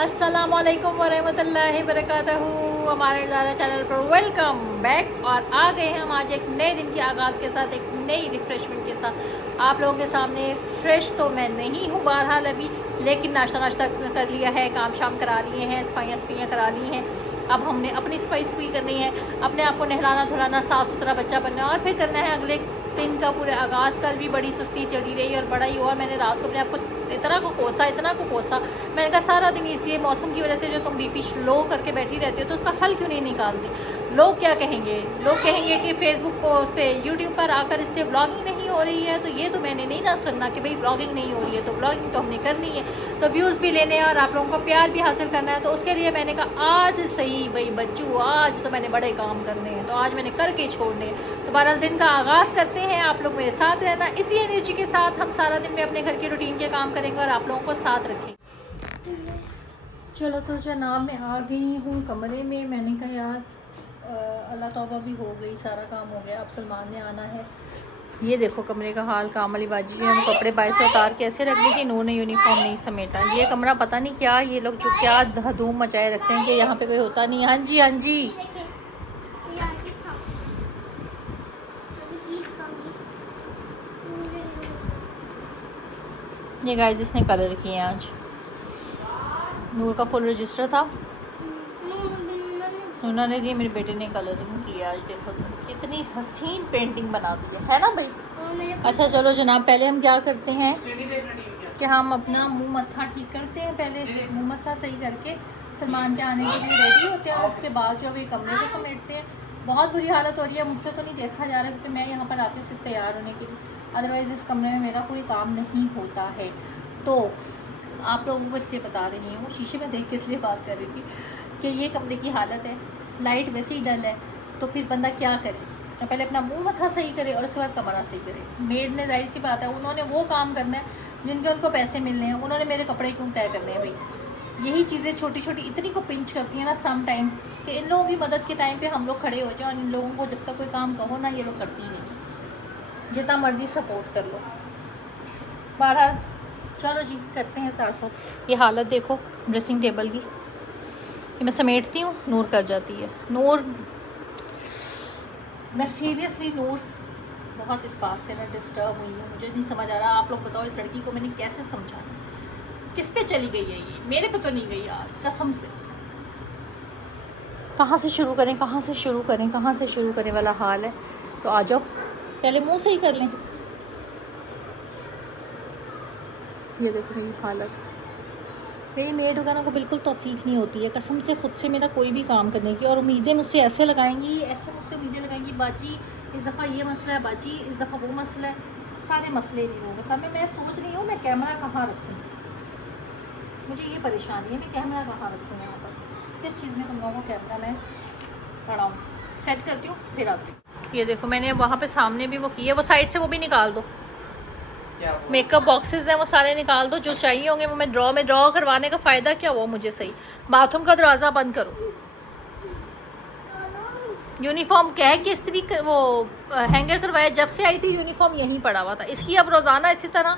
अस्सलामुअलैकुम वरहमतुल्लाहि वबरकातुहू। हमारे ज़ारा चैनल पर वेलकम बैक। और आ गए हैं हम आज एक नए दिन के आगाज़ के साथ, एक नई रिफ़्रेशमेंट के साथ आप लोगों के सामने। फ्रेश तो मैं नहीं हूँ बहरहाल अभी, लेकिन नाश्ता कर लिया है, काम शाम करा लिए हैं, सफाइयाँ करा ली हैं। अब हमने अपनी सफाई करनी है, अपने आप को नहलाना धुलाना, साफ़ सुथरा बच्चा बनना, और फिर करना है अगले दिन का पूरे आगाज़। कल भी बड़ी सुस्ती चढ़ी रही और बड़ा ही हुआ। मैंने रात को अपने आप को इतना को कोसा। मैंने कहा सारा दिन इसी मौसम की वजह से जो तुम बीपी लो करके बैठी रहती हो, तो उसका हल क्यों नहीं निकालती। लोग क्या कहेंगे? लोग कहेंगे कि फेसबुक पोस्ट पे, यूट्यूब पर आकर इससे ब्लॉगिंग नहीं हो रही है। तो ये तो मैंने नहीं ना सुनना कि भाई ब्लॉगिंग नहीं हो रही है, तो ब्लॉगिंग तो हमने करनी है, तो व्यूज़ भी लेने हैं और आप लोगों को प्यार भी हासिल करना है। तो उसके लिए मैंने कहा आज सही भाई बच्चू, आज तो मैंने बड़े काम करने हैं, तो आज मैंने करके छोड़ने हैं। तो 12 दिन का आगाज़ करते हैं। आप लोग मेरे साथ रहना, इसी एनर्जी के साथ हम सारा दिन में अपने घर के रूटीन के काम करेंगे और आप लोगों को साथ रखेंगे। चलो तो जनाब मैं आ गई हूँ कमरे में। मैंने कहा यार अल्लाह तौबा भी हो गई, सारा काम हो गया, अब सलमान ने आना है। ये देखो कमरे का हाल। काम वाली बाजी जो है वो कपड़े बाहर से उतार के ऐसे रख दी कि इन्होंने यूनिफॉर्म नहीं समेटा। ये कमरा पता नहीं क्या, ये लोग जो क्या धूम मचाए रखते हैं कि यहाँ पे कोई होता नहीं। हाँ जी हाँ जी। ये गाइस इसने कलर किए हैं आज। नूर का फुल रजिस्टर था, उन्होंने दिए, मेरे बेटे ने कलरिंग की आज। देखो तो कितनी हसीन पेंटिंग बना दी है ना भाई। अच्छा चलो जनाब, पहले हम क्या करते हैं कि हम अपना मुंह मत्था ठीक करते हैं। पहले मुंह मत्था सही करके सलमान के आने के लिए रेडी होते हैं, और उसके बाद जो अभी कमरे को समेटते हैं। बहुत बुरी हालत हो रही है, मुझसे तो नहीं देखा जा रहा, क्योंकि मैं यहाँ पर आती हूँ सिर्फ तैयार होने के लिए, अदरवाइज़ इस कमरे में मेरा कोई काम नहीं होता है। तो आप लोगों को इसलिए बता रही हूँ, वो शीशे में देख के इसलिए बात कर रही थी कि ये कमरे की हालत है, लाइट वैसे ही डल है, तो फिर बंदा क्या करे। तो पहले अपना मुंह मत्था सही करे और उसके बाद कमरा सही करे। मेड ने जाहिर सी बात है, उन्होंने वो काम करना है जिनके उनको पैसे मिलने हैं। उन्होंने मेरे कपड़े क्यों तय करने हैं भाई। यही चीज़ें छोटी छोटी इतनी को पिंच करती हैं ना सम टाइम, कि इन लोगों की मदद के टाइम पे हम लोग खड़े हो जाए, और इन लोगों को जब तक कोई काम कहो ना, ये लोग करती नहीं, जितना मर्जी सपोर्ट कर लो। बहरहाल चलो जी, करते हैं साथ साथ। ये हालत देखो ड्रेसिंग टेबल की, ये मैं समेटती हूँ, नूर कर जाती है। नूर, मैं सीरियसली नूर बहुत इस बात से ना डिस्टर्ब हुई हूँ। मुझे नहीं समझ आ रहा, आप लोग बताओ इस लड़की को मैंने कैसे समझाया। किस पे चली गई है ये, मेरे पे तो नहीं गई यार, कसम से। कहाँ से शुरू करें, कहाँ से शुरू करें, कहाँ से शुरू करें वाला हाल है। तो आ जाओ पहले मुँह सही कर लें। ये देखो मेरी हालत। मेरी मेड वगैरह को बिल्कुल तौफीक नहीं होती है कसम से, खुद से मेरा कोई भी काम करने की, और उम्मीदें मुझसे ऐसे लगाएंगी, ऐसे मुझसे उम्मीदें लगाएंगी। बाजी इस दफ़ा ये मसला है, बाजी इस दफ़ा वो मसला है, सारे मसले नहीं होंगे सामने। मैं सोच रही हूँ मैं कैमरा कहाँ रखूँ, मुझे ये परेशानी है, मैं कैमरा कहाँ रखूँ यहाँ पर, किस चीज़ में तुम लोगों को कैमरा मैं खड़ा हूँ, सेट करती हूँ फिर आती हूँ। ये देखो मैंने वहाँ पर सामने भी वो किया, वो साइड से वो भी निकाल दो। मेकअप बॉक्सेस हैं वो सारे निकाल दो, जो चाहिए होंगे वो मैं ड्रॉ करवाने का फ़ायदा क्या हुआ मुझे। सही बाथरूम का दरवाज़ा बंद करो। यूनिफॉर्म कह के इस्त्री वो हैंगर करवाया, जब से आई थी यूनिफॉर्म यहीं पड़ा हुआ था इसकी। अब रोज़ाना इसी तरह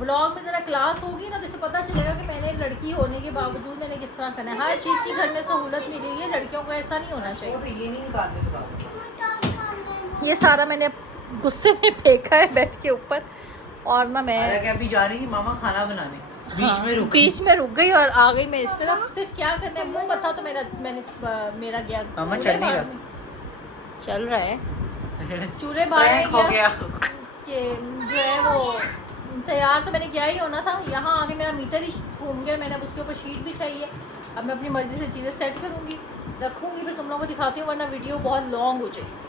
ब्लॉग में ज़रा क्लास होगी ना, तो इसे पता चलेगा कि मैंने लड़की होने के बावजूद मैंने किस तरह करना है। हर चीज़ की घर में सहूलत मिली है, लड़कियों को ऐसा नहीं होना चाहिए। ये सारा मैंने गुस्से में फेंका है बेड के ऊपर, और ना मैं अभी जा रही थी मामा खाना बनाने, बीच में रुक गई और आ गई मैं इस तरफ। सिर्फ क्या करना है, मुंह बता तो मेरा गया मामा चल रहा है चूल्हे बाहर गया कि जो है वो तैयार तो मैंने किया ही होना था। यहाँ आगे मेरा मीटर ही घूम गया, मैंने अब उसके ऊपर शीट भी चाहिए। अब मैं अपनी मर्जी से चीज़ें सेट करूँगी, रखूँगी, फिर तुम लोगों को दिखाती हूँ, वरना वीडियो बहुत लॉन्ग हो जाएगी।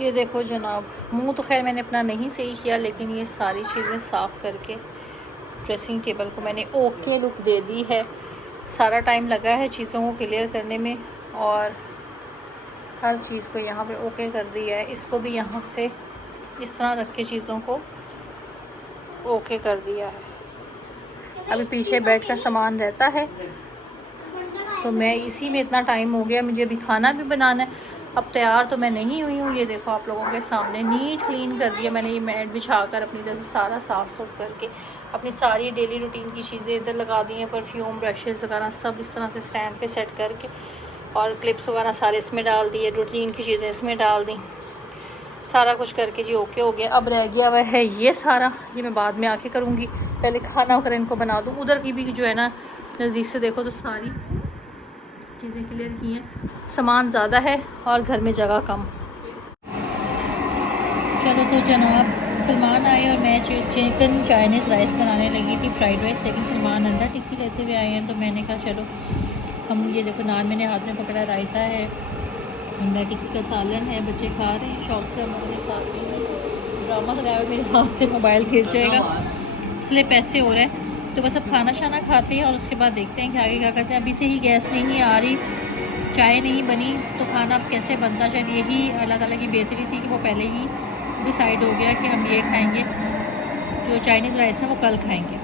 ये देखो जनाब, मुंह तो खैर मैंने अपना नहीं सही किया, लेकिन ये सारी चीज़ें साफ़ करके ड्रेसिंग टेबल को मैंने ओके लुक दे दी है। सारा टाइम लगा है चीज़ों को क्लियर करने में, और हर चीज़ को यहाँ पे ओके कर दिया है। इसको भी यहाँ से इस तरह रख के चीज़ों को ओके कर दिया है। अभी पीछे बेड का सामान रहता है, तो मैं इसी में इतना टाइम हो गया, मुझे अभी खाना भी बनाना है। अब तैयार तो मैं नहीं हुई हूँ, ये देखो आप लोगों के सामने नीट क्लीन कर दिया मैंने। ये मैट बिछाकर अपनी तरह से सारा साफ़ सुफ करके अपनी सारी डेली रूटीन की चीज़ें इधर लगा दी हैं, परफ्यूम, ब्रशेज़ वगैरह सब इस तरह से स्टैंड पे सेट करके, और क्लिप्स वगैरह सारे इसमें डाल दिए, रूटीन की चीज़ें इसमें डाल दी, सारा कुछ करके जी ओके हो गया। अब रह गया वह है ये सारा, ये मैं बाद में आके करूँगी, पहले खाना वगैरह इनको बना दूँ। उधर की भी जो है ना नज़दीक से देखो तो सारी चीज़ें क्लियर की हैं, सामान ज़्यादा है और घर में जगह कम। चलो तो जनाब सलमान आए और मैं चिकन चाइनीज़ राइस बनाने लगी थी, फ्राइड राइस, लेकिन सलमान अंडा टिक्की लेते हुए आए हैं तो मैंने कहा चलो हम, ये देखो नान मैंने हाथ में पकड़ा, रायता है, अंडा टिक्की का सालन है, बच्चे खा रहे हैं शौक से हमारे साथ में। ड्रामा लगाया हुआ मेरे हाथ से मोबाइल गिर जाएगा इसलिए पैसे हो रहे हैं। तो बस अब खाना शाना खाते हैं और उसके बाद देखते हैं कि आगे क्या करते हैं। अभी से ही गैस नहीं आ रही, चाय नहीं बनी, तो खाना अब कैसे बनता। शायद यही अल्लाह ताला की बेहतरी थी कि वो पहले ही डिसाइड हो गया कि हम ये खाएंगे, जो चाइनीज़ राइस है वो कल खाएंगे।